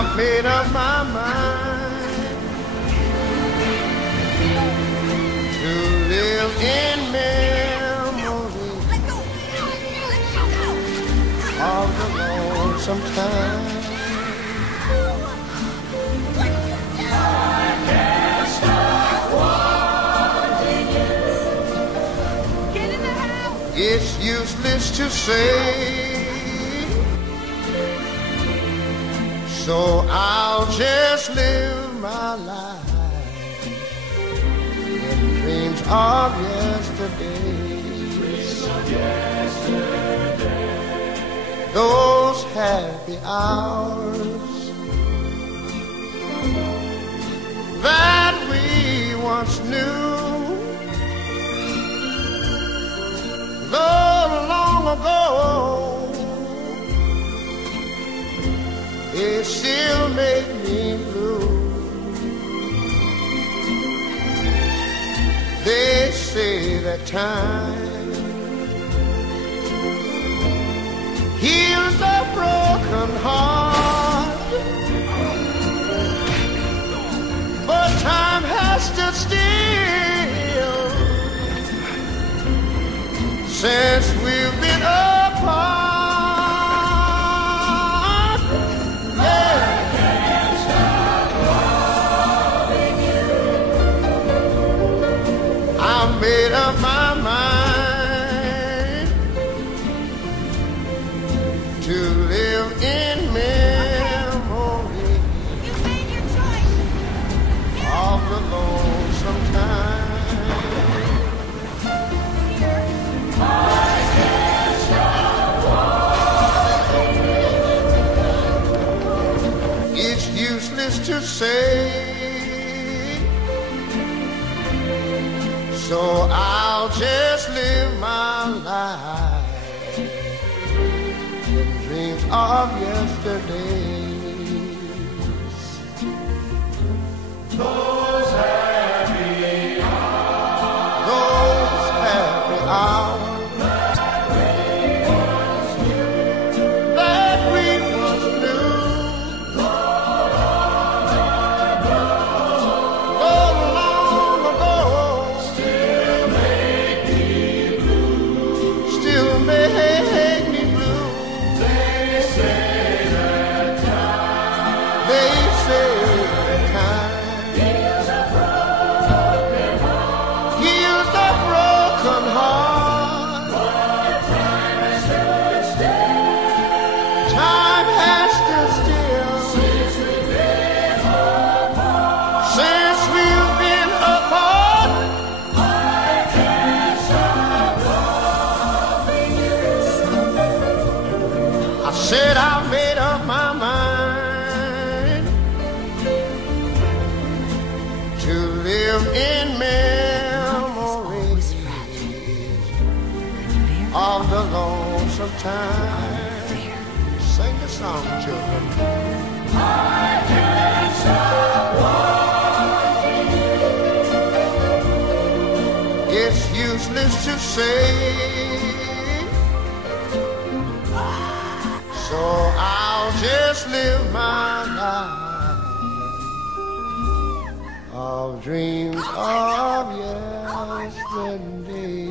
I've made up my mind to live in memory of the lonesome time. I can't stop wanting you. Get in the house. It's useless to say, so I'll just live my life in dreams of yesterday. Dreams of yesterday. Those happy hours that we once knew, though long ago, they still make me blue. They say that time heals a broken heart, but time has stood still since we've been apart. Made up my mind to live in memory of the lonesome time. I can't stop wanting you. It's useless to say, so I'll just live my life in dreams of yesterdays. Those happy hours. Those happy hours that we once knew, oh, long ago, still make me blue. They say that time heals a broken heart. Heals a broken heart. But time has stood still. Time has stood still Since we've been apart. since we've been apart. I can't stop loving you. I said I made up my mind to live in memory of the lonesome time. Sing the song, children. I can't stop wanting you. It's useless to say, so I'll just live my life of dreams of yesterday.